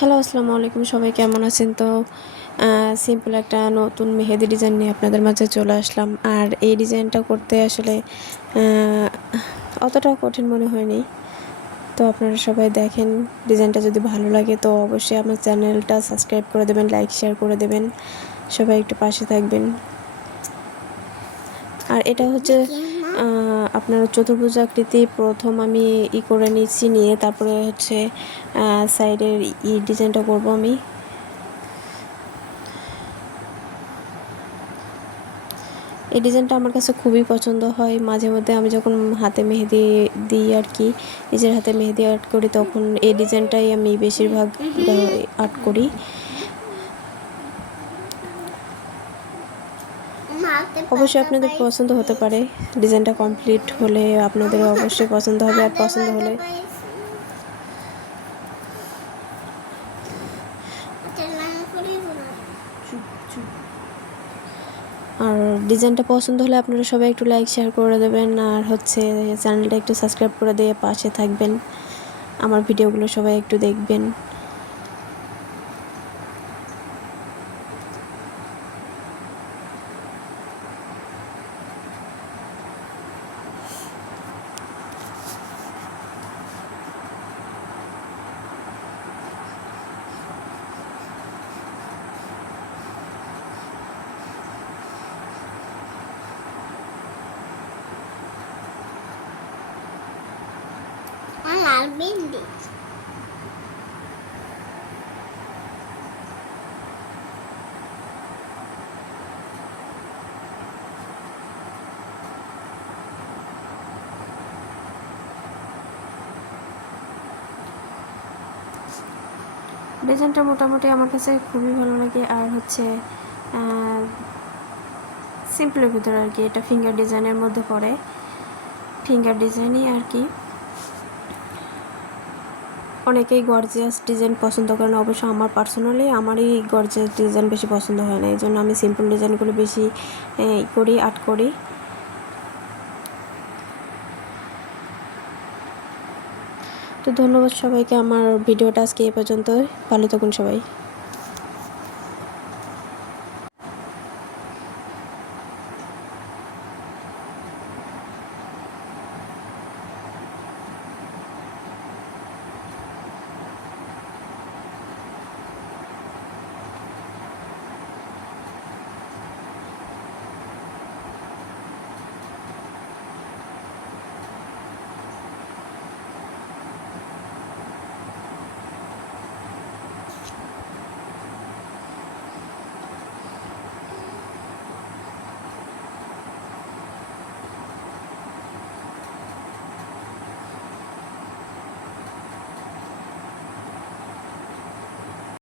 Hello, আসসালামু আলাইকুম। সবাই কেমন আছেন? তো সিম্পল একটা নতুন মেহেদি ডিজাইন নিয়ে আপনাদের মাঝে চলে আসলাম। আর এই ডিজাইনটা করতে আসলে আ অতটাও কঠিন মনে হয়নি। তো আপনারা সবাই দেখেন, ডিজাইনটা যদি ভালো লাগে তো অবশ্যই আমার চ্যানেলটা সাবস্ক্রাইব করে দেবেন, লাইক শেয়ার করে দেবেন। সবাই একটু পাশে থাকবেন। আর এটা হচ্ছে আপনার চতুর্ভুজ আকৃতি প্রথম আমি করে নিচ্ছি, নিয়ে তারপরে হচ্ছে সাইডের ডিজাইনটা করব আমি। এই ডিজাইনটা আমার কাছে খুবই পছন্দ হয়। মাঝে মধ্যে আমি যখন হাতে মেহেদি দিই আর কি, নিজের হাতে মেহেদি আর্ট করি, তখন এই ডিজাইনটাই আমি বেশিরভাগ আর্ট করি। অবশ্যই আপনাদের পছন্দ হতে পারে। ডিজাইনটা কমপ্লিট হলে আপনাদের অবশ্যই পছন্দ হবে। আর পছন্দ হলে আর ডিজাইনটা পছন্দ হলে আপনারা সবাই একটু লাইক শেয়ার করে দেবেন। আর হচ্ছে চ্যানেলটা একটু সাবস্ক্রাইব করে দিয়ে পাশে থাকবেন। আমার ভিডিওগুলো সবাই একটু দেখবেন। লাল ভেন্ডি ডিজাইনটা মোটামুটি আমার কাছে খুবই ভালো লাগে। আর হচ্ছে সিম্পলের ভিতরে আর কি, এটা ফিঙ্গার ডিজাইনের মধ্যে পড়ে, ফিঙ্গার ডিজাইনই আর কি। অনেকেই গর্জিয়াস ডিজাইন পছন্দ করেন, অবশ্য আমার পার্সোনালি আমারই গর্জিয়াস ডিজাইন বেশি পছন্দ হয় না, এই জন্য আমি সিম্পল ডিজাইনগুলো বেশি করি, আর্ট করি। তো ধন্যবাদ সবাইকে। আমার ভিডিওটা আজকে এই পর্যন্ত। ভালো থাকুন সবাই।